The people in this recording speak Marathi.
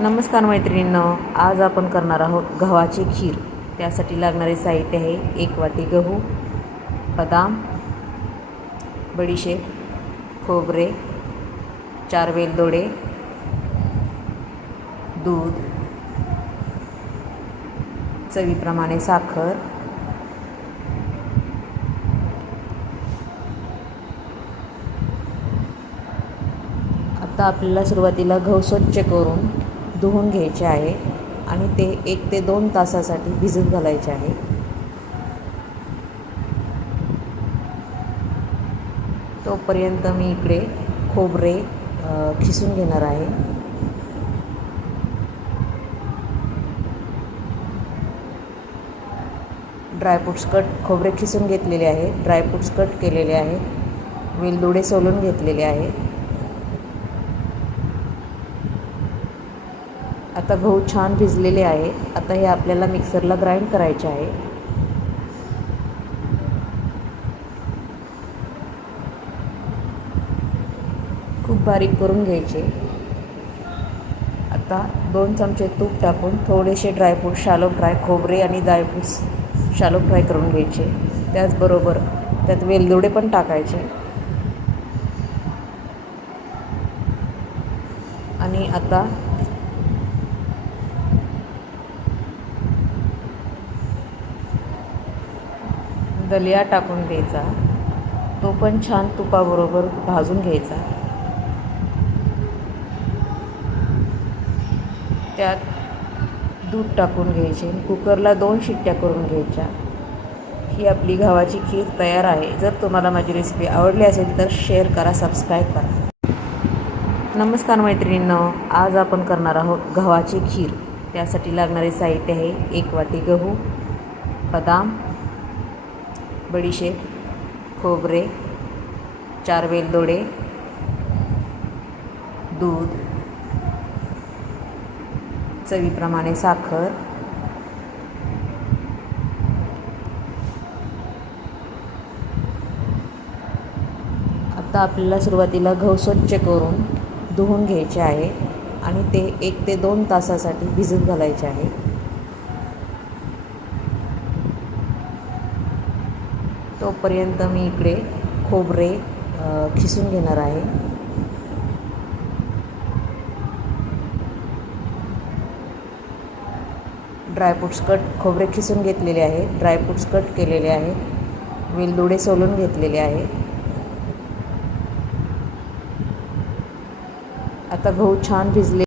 नमस्कार मैत्रिणींनो, आज आपण करणार आहोत गव्हाची खीर. त्यासाठी लागणारे साहित्य आहे 1 वाटी गहू, बदाम, बडीशेप, खोबरे, 4 वेलदोडे, दूध, चवीप्रमाणे साखर, आता आपल्याला सुरुवातीला गहू स्वच्छ करून धुवून घ्यायचे आहे आणि ते 1 ते 2 तासासाठी भिजत घालायचे आहे. तोपर्यंत मी इकडे खोबरे खिसून घेणार आहे. ड्रायफ्रूट्स खोबरे खिसून घेतलेले आहे, ड्रायफ्रूट्स कट केलेले आहे, वेलदोडे सोलून घेतलेले आहे. आता गहू छान भिजलेले आहे. आता हे आपल्याला मिक्सरला ग्राइंड करायचे आहे. खूप बारीक करून घ्यायचे. आता 2 चमचे तूप टाकून थोडेसे ड्रायफ्रूट शॅलो फ्राय, खोबरे आणि ड्रायफ्रूट्स शॅलो फ्राय करून घ्यायचे. त्याचबरोबर त्यात वेलदोडे पण टाकायचे आणि आता दलिया टाकून द्यायचा. तो पण छान तुपाबरोबर भाजून घ्यायचा. त्यात दूध टाकून घ्यायचे. कुकरला 2 शिट्ट्या करून घ्यायच्या. ही आपली गव्हाची खीर तयार आहे. जर तुम्हाला माझी रेसिपी आवडली असेल तर शेअर करा, सबस्क्राईब करा. नमस्कार मैत्रिणींनो, आज आपण करणार आहोत गव्हाची खीर. त्यासाठी लागणारे साहित्य आहे 1 वाटी गहू, बदाम, बडीशेप, खोबरे, 4 वेलदोडे, दूध, चवीप्रमाणे साखर, आता आपल्याला सुरुवातीला गहू स्वच्छ करून धुवून घ्यायचे आहे आणि ते 1 ते 2 तासासाठी भिजत घालायचे आहे. तोपर्यंत मी इकडे खोबरे खिसून घेणार आहे. ड्रायफ्रूट्स खोबरे खिसून घेतलेले आहे, ड्रायफ्रूट्स कट केलेले आहे, वेलदोडे सोलून घेतलेले आहे. आता गहू छान भिजले